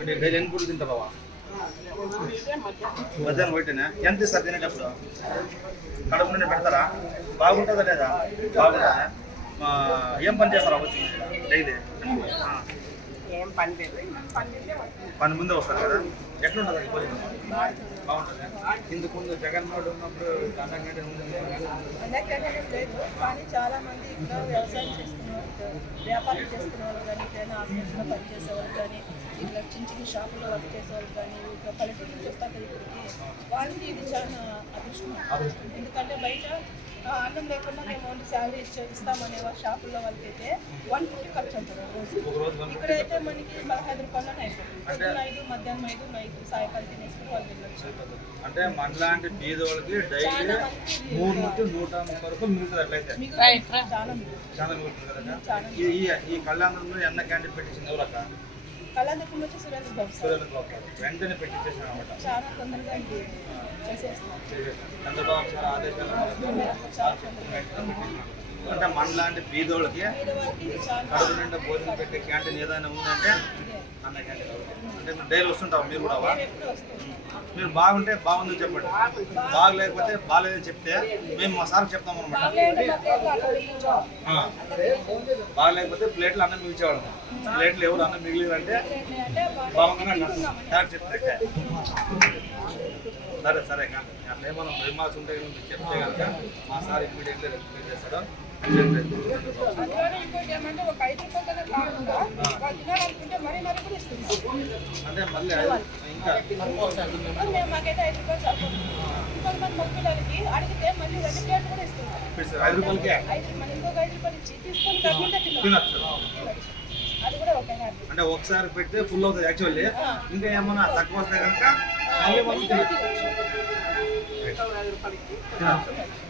అంటే డైలీ ఎన్ని పూటలు తింటావా? మధ్యాహ్నం ఒకటేనా? ఎంత ఇస్తారు తినేటప్పుడు? కడుపు నుండి పెడతారా? బాగుంటుందా లేదా? బాగుంటుందా? ఏం పని చేస్తారా వచ్చి డైలీ? పని ముందే వస్తారు కదా. ఎట్లుంటుంది అది భోజనం? బాగుంటుంది. ఇందుకు ముందు జగన్మోహన్ ఉన్నప్పుడు లేదు, కానీ చాలా మంది ఇక్కడ వ్యవసాయం చేసుకునే వాళ్ళు, వ్యాపారం చేసుకునే వాళ్ళు కానీ, ఏదైనా హాస్పిటల్లో పనిచేసే వాళ్ళు కానీ, ఇట్లా చిన్న చిన్న షాపుల్లో వర్క్ చేసే వాళ్ళు కానీ, ఇట్లా పల్లెటూరు నుంచి వస్తారు కదా ఇక్కడికి, వాళ్ళకి ఇది చాలా అదృష్టం. ఎందుకంటే బయట అన్నం లేకుండా మేము ఓన్లీ శాలరీ ఇస్తామనే షాపుల్లో వాళ్ళకైతే 150 ఖర్చు ఉంటుంది రోజు. ఇక్కడైతే మనకి 15 రూపాయలనే అయిపోతుంది. పొద్దున్న 5, మధ్యాహ్నం 5, నైట్ సాయంకాలం తినేసి వాళ్ళు వెళ్ళొచ్చు. అంటే మనలాంటి బీదోళ్ళకి డైలీ 100 నుంచి 130 రూపాయలు మిగులుతుంది. అట్లయితే చాలా మిగులుతుంది కదా. ఈ కళ్యాణంలో ఎన్న క్యాండిడేట్ పెట్టించింది ఎవరక్క? కళ్యాణం వచ్చి సురేంద్ర బాబు వెంటనే పెట్టించేసాను అనమాట. చాలా తొందరగా చేసేస్తాం. చంద్రబాబు సార్ ఆదేశాలు అంటే మనలాంటి బీదోళ్ళకి కడుపు నిండా భోజనం పెట్టే క్యాంటీన్ ఏదైనా ఉందంటే అన్న క్యాంటీన్. అంటే మీరు డైలీ వస్తుంటావు మీరు కూడా? మీరు బాగుంటే బాగుందని చెప్పండి, బాగలేకపోతే బాగలేదని చెప్తే మేము మా సార్కి చెప్తాం అనమాట. బాగలేకపోతే ప్లేట్లు అన్నం మిగిల్చేవాళ్ళం. ప్లేట్లు ఎవరు అన్నం మిగిలినంటే బాగుందని సార్ చెప్తే సరే సరే కానీ అట్లా ఏమన్నా రిమార్క్స్ ఉంటే చెప్తే కనుక మా సార్ ఇమ్మీడియట్లీ రిప్లై చేస్తాడు. అంటే మళ్ళీ ఇంకా 5 రూపాయలకే తినచ్చు. అంటే ఒకసారి పెడితే ఫుల్ అవుతుంది యాక్చువల్లీ. ఇంకా ఏమన్నా తక్కువ వస్తే కనుక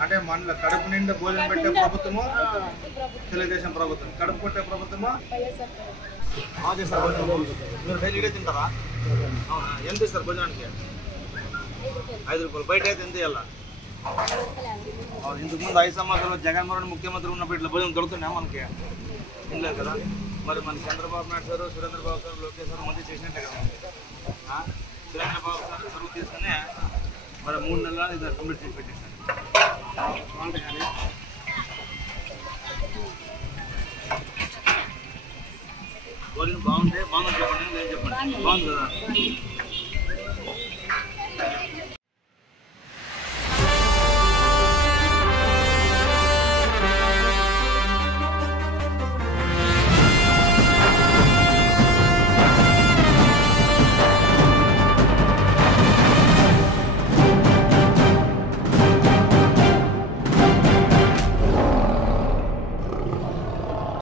అంటే మన కడుపు నిండా భోజనం పెట్టే ప్రభుత్వము తెలుగుదేశం ప్రభుత్వం, కడుపు కొట్టే ప్రభుత్వము చేస్తారు భోజనం. మీరు డైలీ ఇడే తింటారా? అవునా? ఎంత ఇస్తారు భోజనానికి? 5 రూపాయలు. బయట అయితే ఎంత ఇవ్వాలా? ఇంతకు ముందు 5 సంవత్సరాలు జగన్మోహన్ ముఖ్యమంత్రి ఉన్నప్పుడు ఇట్లా భోజనం దొరుకుతున్నాయా మనకి? ఏం లేదు కదా. మరి మన Chandrababu Naidu sir, Surendra Babu sir, Lokesh sir మంచి చేసినట్టే కదా. సురేంద్రబాబు సార్ చదువు తీసుకుని మరి 3 నెలలు ఇది కంప్లీట్ చేసి పెట్టేశారు. భోజనం బాగుంటే బాగుంది చెప్పండి, నేను చెప్పండి. బాగుంది కదా.